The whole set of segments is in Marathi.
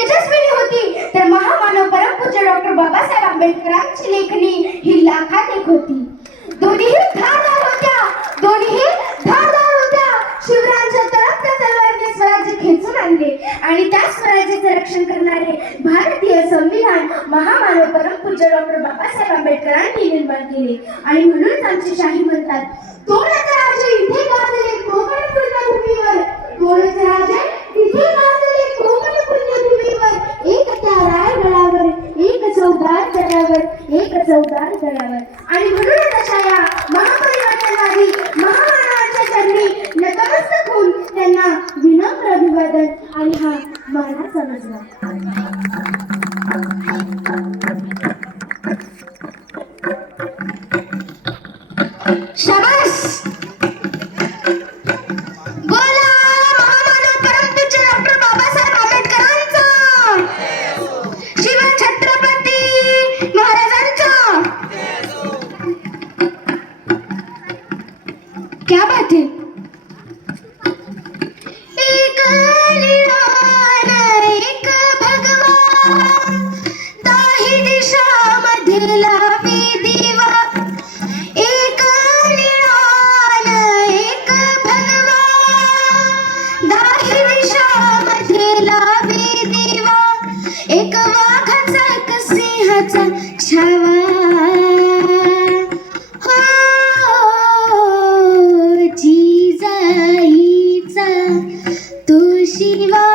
तेजस्विनी होती, तर महामानव परमपूज्य डॉक्टर बाबासाहेब आंबेडकरांची लेखणी ही लाखात एक होती. दोन्हीही धारदार होत्या, दोन्हीही धारदार होत्या. शिवरायांच्या तळपत्या तलवारीने स्वराज्य खेचून आणले आणि त्या स्वराज्याचे रक्षण करणारे भारतीय संविधान महामानव परमपूज्य डॉक्टर बाबासाहेब आंबेडकरांनी निर्माण केले. आणि म्हणूनच आमची शाही म्हणतात, तोरणाचे राजे इथे गाजले कोकण पुण्यभूमीवर, तोरणाचे राजे इथे गाजले कोकण पुण्यभूमीवर, एक त्या रायगडावर, एक चौदार गडावर, एक चौदार गडावर. आणि म्हणूनच अशा या महापरिवर्तनवादी महामानवांच्या चरणी नतमस्तक होऊन त्यांना विनम्र अभिवादन आणि हा मानाचा नजरा. शाबास, बोला महामानव परमपूज्य डॉक्टर बाबासाहेब आंबेडकरांचा, शिव छत्रपती महाराजांचा. क्या बात है. एक निरान एक भगवान, दाही दिशा मध्ये लावी दिवा. एक निरान एक भगवान, दाही दिशा मध्ये लावी दिवा. एक वाघाचा एक सिंहाचा छावा, शिवा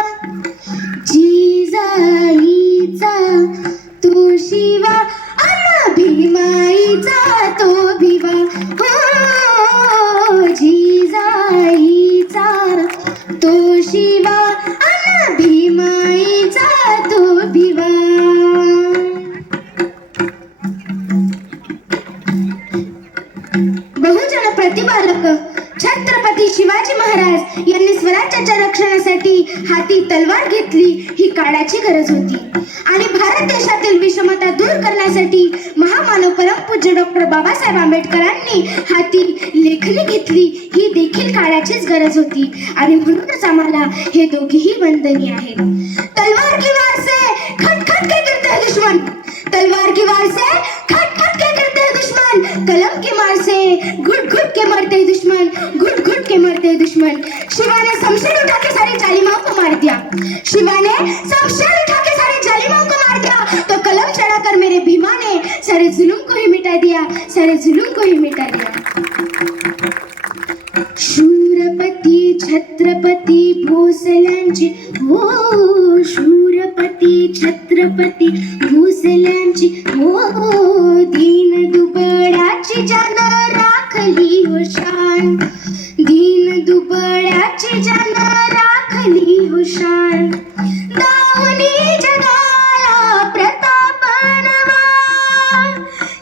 जिजाईचा तो शिवा, अन भीमाईचा तो भिवा. हो जिजाईचा तो शिवा, अन भीमाईचा तो भिवा. बहुजन प्रतिपालक छत्रपती शिवाजी महाराज यांनी स्वराज्याच्या रक्षणासाठी हाती तलवार घेतली ही काळाची गरज होती. आणि भारत देशातील विषमता दूर करण्यासाठी महामानव परमपूज्य डॉक्टर बाबासाहेब आंबेडकरांनी हाती लेखणी घेतली ही देखील काळाचीच गरज होती. आणि म्हणूनच आम्हाला हे दोघेही वंदनीय आहेत. तलवार की वार से खटखट के गिरते हैं दुश्मन, तलवार की वार से खटखट के गिरते हैं दुश्मन, कलम की मार से घुट घुट के मरते दुश्मन, घुट घुट के मरते दुश्मन. शिवा ने शमशेर उठा के सारे जालिमाओं को मार दिया, शिवा ने शमशेर उठा के सारे जालिमाओं को मार दिया. तो कलम चढ़ाकर मेरे भीमा ने सारे जुल्म को ही मिटा दिया, सारे जुल्म को ही मिटा दिया. शूरपती छत्रपती भोसल्यांची, हो शूरपती छत्रपती भोसल्यांची, हो दीन दुबळ्याची जान राखली हो शान, दीन दुबळ्याची जान राखली हो शान. दावणी जगाला प्रताप नवा,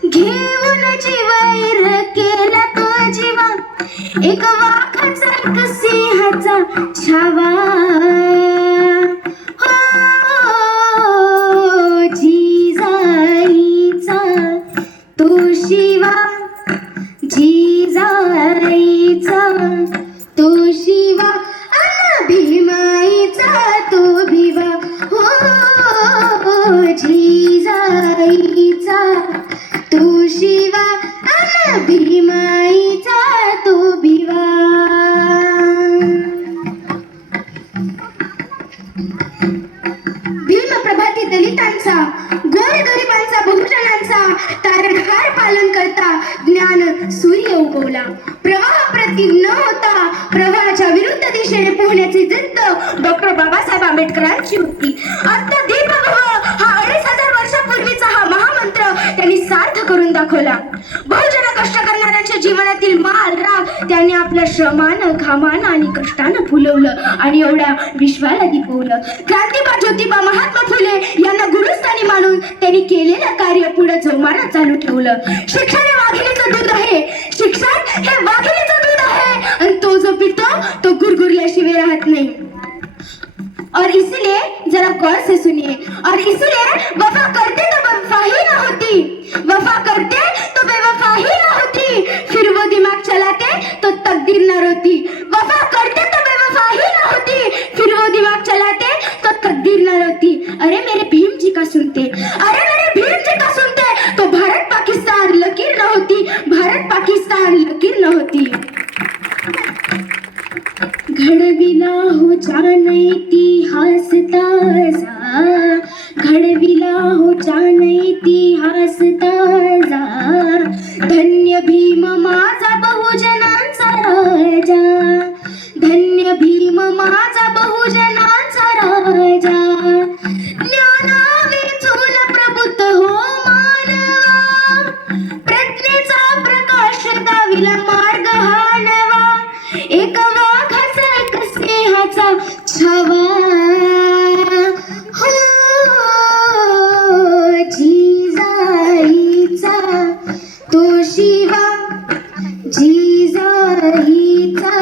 घेऊन जीवैर केला तो जीवा. एक वाघाचा एक सिंहाचा छावा, हो जिजाईचा तो शिवा, जिजाईचा तो शिवा, अन भीमाईचा तो भिवा. हो जिजाईचा तो शिवा, अन भीमाईचा तो भिवा. भीमप्रभाती दलितांचा, गोरगरिबांचा, बहुजनांचा तारणहार पालन करता ज्ञान सूर्य उगवला. प्रवाहाप्रती न होता प्रवाहाच्या विरुद्ध दिशेने पोहण्याची जिद्द डॉक्टर बाबासाहेब आंबेडकरांची होती. अर्थदीप भव हा 2500 वर्षापूर्वीचा हा महामंत्र त्यांनी सार्थ करून दाखवला. बहुजन कष्ट करणाऱ्यांच्या जीवनातील माल राग त्यांनी आपल्या श्रमानं, घामानं आणि कष्टानं फुलवलं आणि एवढ्या विश्वाला दिपवलं. क्रांतिबा ज्योतिबा महात्मा फुले यांना गुरुस्थानी मानून त्यांनी केलेलं कार्य पुढे जोमानं चालू ठेवलं. शिक्षण हे वाघिणीचं दूध आहे, शिक्षण हे वाघिणीचं दूध आहे आणि तो जो पितो तो गुरगुरल्याशिवाय राहत नाही. और इसलिए जरा गौर से सुनिए, और इसलिए वफा करते तो बेवफाही ना होती, वफा करते तो बेवफाही ना होती, फिर वो दिमाग चलाते तो तकदीर ना रोती. वफा करते तो बेवफाही ना होती, फिर वो दिमाग चलाते तो तकदीर ना रोती. अरे मेरे भीम जी का सुनते, अरे मेरे भीम जी का सुनते, तो भारत पाकिस्तान लकीर न होती, भारत पाकिस्तान लकीर न होती. घडविला हो छान इतिहास ताजा, घडविला हो छान इतिहास ताजा, धन्य भीम माझा बहुजनांचा राजा, धन्य भीम माझा बहुजनांचा राजा. ज्ञानावे चोल प्रभुत हो मानवा, प्रज्ञेचा प्रकाश दाविला मार्ग हा नवा, एक वाघाचा एक स्नेहाचा छावा. हो जिजाईचा तो शिवा, जिजाईचा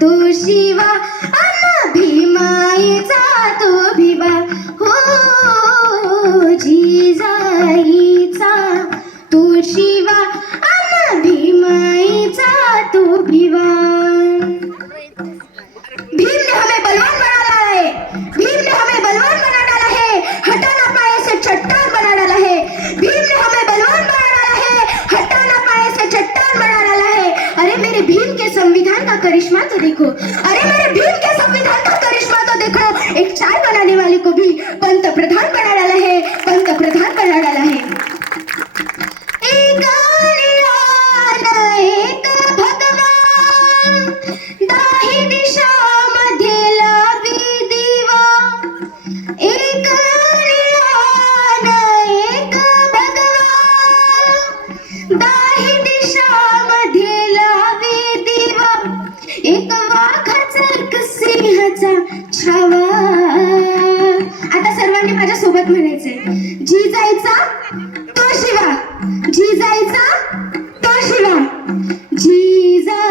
तो शिवा, अन भीमाईचा तो भिवा. हो जिजाईचा तो शिवा, अन भीमाईचा तो भिवा. भीम ने हमें बलवान बना डाला है, भीम ने हमें बलवान बना डाला है, हटाना पाए से चट्टान बना डाला है. भीम ने हमें बलवान बना डाला है, हटाना पाए से चट्टान बना डाला है. अरे मेरे भीम के संविधान का करिश्मा तो देखो, अरे मेरे भीम के संविधान का करिश्मा तो देखो. एक चाय बनाने वाले को भी पंत प्रधान बना डाला है, पंत प्रधान बना डाला है. एक एक भगवान, दाही दिशा मध्ये लावी दिवा. एक एक भगवान, दाही दिशा मध्ये लावी दिवा. एक वाघाचा एक सिंहाचा छावा. आता सर्वांनी माझ्या सोबत म्हणायचंय, जिजाईचा तो शिवा, जिजाईचा तो शिवा, जिजा